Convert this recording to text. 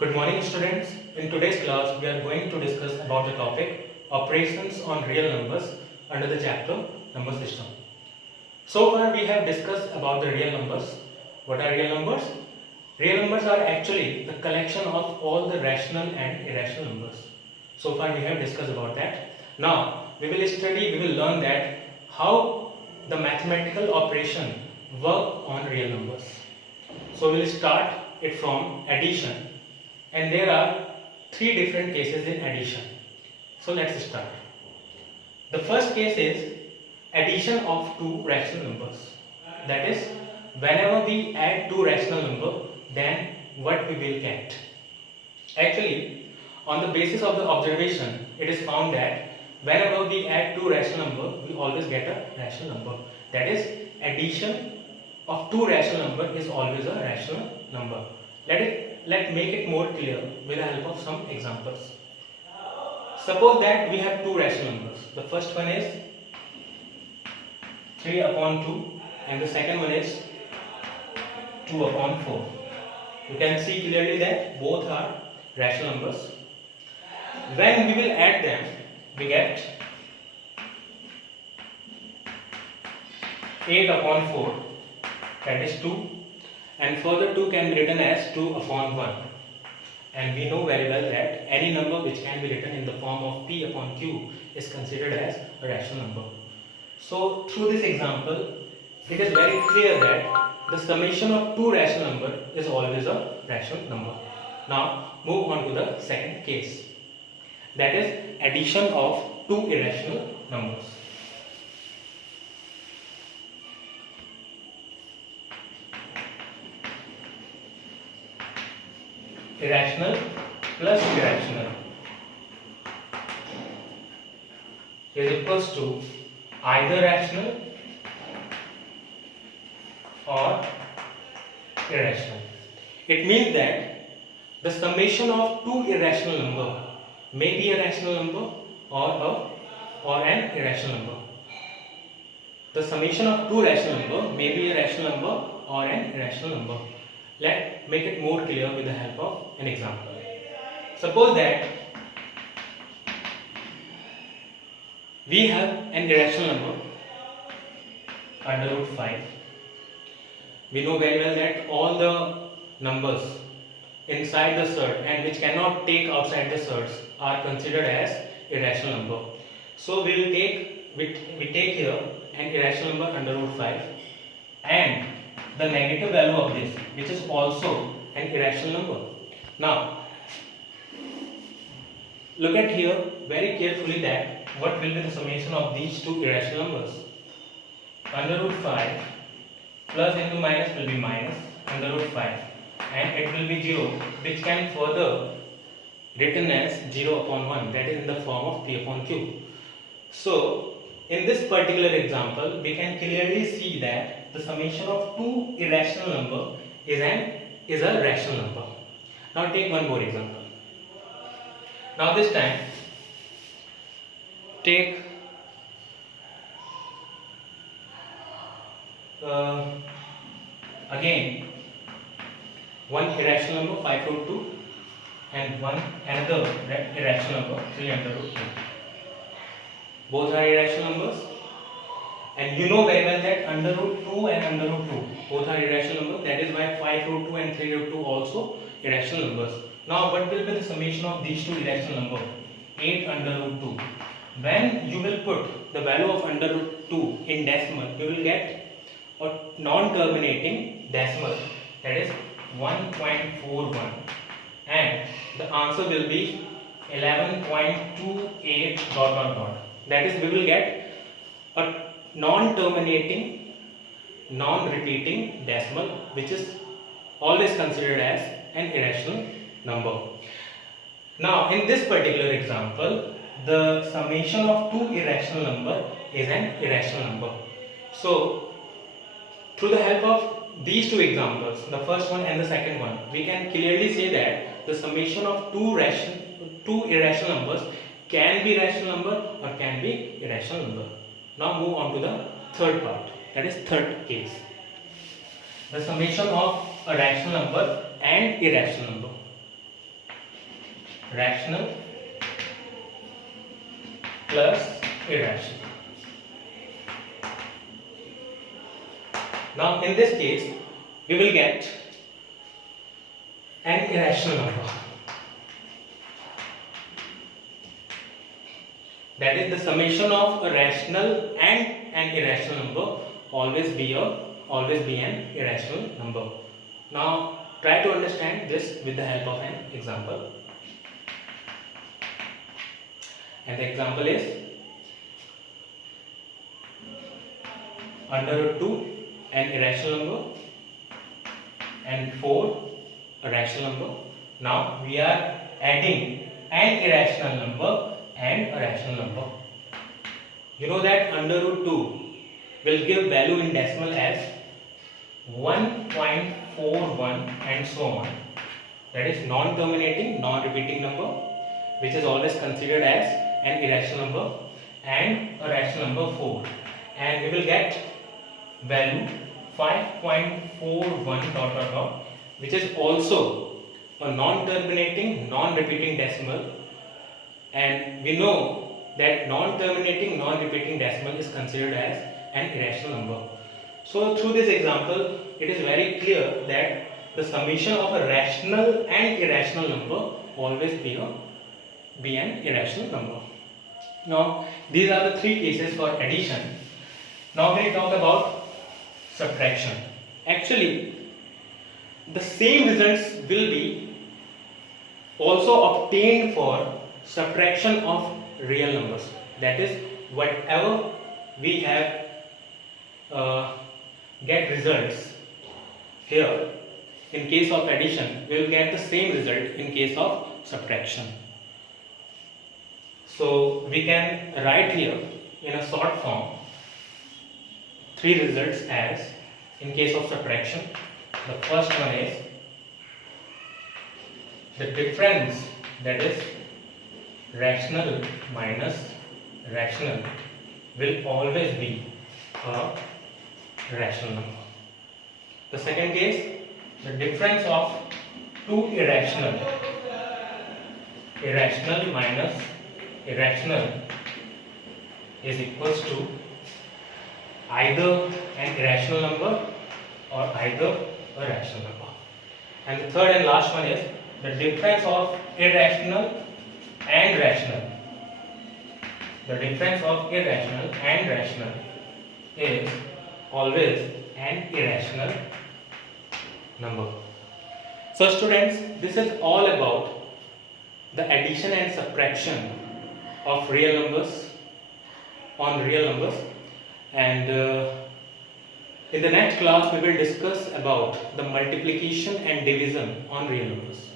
Good morning students. In today's class we are going to discuss about the topic operations on real numbers under the chapter number system. So far we have discussed about the real numbers. What are real numbers? Real numbers are actually the collection of all the rational and irrational numbers. So far we have discussed about that. Now we will learn that how the mathematical operation work on real numbers. So we will start it from addition, and there are three different cases in addition. So let's start. The first case is addition of two rational numbers. That is, whenever we add two rational numbers, then what we will get. Actually, on the basis of the observation, it is found that whenever we add two rational numbers, we always get a rational number. That is, addition of two rational numbers is always a rational number. Let's make it more clear with the help of some examples. Suppose that we have two rational numbers. The first one is 3 upon 2 and the second one is 2 upon 4. You can see clearly that both are rational numbers. When we will add them, we get 8 upon 4, that is 2, and further 2 can be written as 2 upon 1. And we know very well that any number which can be written in the form of p upon q is considered as a rational number. So through this example, it is very clear that the summation of two rational numbers is always a rational number. Now move on to the second case. That is addition of two irrational numbers. Irrational plus irrational is equals to either rational or irrational. It means that the summation of two irrational numbers may be a rational number or an irrational number. The summation of two rational numbers may be a rational number or an irrational number. Let's make it more clear with the help of an example. Suppose that we have an irrational number under root 5. We know very well that all the numbers inside the surd and which cannot take outside the surds are considered as irrational number. So we take here an irrational number under root 5 and the negative value of this, which is also an irrational number. Now look at here very carefully that what will be the summation of these two irrational numbers. Under root 5 plus into minus will be minus under root 5 and it will be 0, which can further written as 0 upon 1, that is in the form of p upon q. So in this particular example, we can clearly see that the summation of two irrational number is a rational number. Now take one more example. Now this time take again one irrational number 5 root 2 and another irrational number 3 under root 2. Both are irrational numbers, and you know very well that under root 2 and under root 2 both are irrational numbers. That is why 5 root 2 and 3 root 2 also irrational numbers. Now what will be the summation of these two irrational numbers? 8 under root 2. When you will put the value of under root 2 in decimal, you will get a non-terminating decimal, that is 1.41, and the answer will be 11.28 ... That is, we will get a non-terminating, non-repeating decimal, which is always considered as an irrational number. Now in this particular example, the summation of two irrational numbers is an irrational number. So through the help of these two examples, the first one and the second one, we can clearly say that the summation of two irrational numbers can be rational number or can be irrational number. Now move on to the third part, that is third case. The summation of a rational number and irrational number. rational plus irrational. Now in this case we will get an irrational number. That is, the summation of a rational and an irrational number always be an irrational number. Now try to understand this with the help of an example. And the example is under root 2 an irrational number and 4 a rational number. Now we are adding an irrational number and a rational number. You know that under root 2 will give value in decimal as 1.41 and so on. That is non-terminating, non-repeating number, which is always considered as an irrational number, and a rational number 4. And we will get value 5.41 ... which is also a non-terminating, non-repeating decimal, and we know that non-terminating, non-repeating decimal is considered as an irrational number. So through this example, it is very clear that the summation of a rational and irrational number always be an irrational number. Now these are the three cases for addition. Now when we talk about subtraction, actually the same results will be also obtained for subtraction of real numbers. That is, whatever we have get results here in case of addition, we will get the same result in case of subtraction. So we can write here in a short form three results as in case of subtraction. The first one is the difference, that is rational minus rational, will always be a rational number. The second case, the difference of two irrational minus irrational is equals to either an irrational number or either a rational number. And the third and last one is the difference of irrational and rational. The difference of irrational and rational is always an irrational number. So students, this is all about the addition and subtraction of real numbers on real numbers, and in the next class we will discuss about the multiplication and division on real numbers.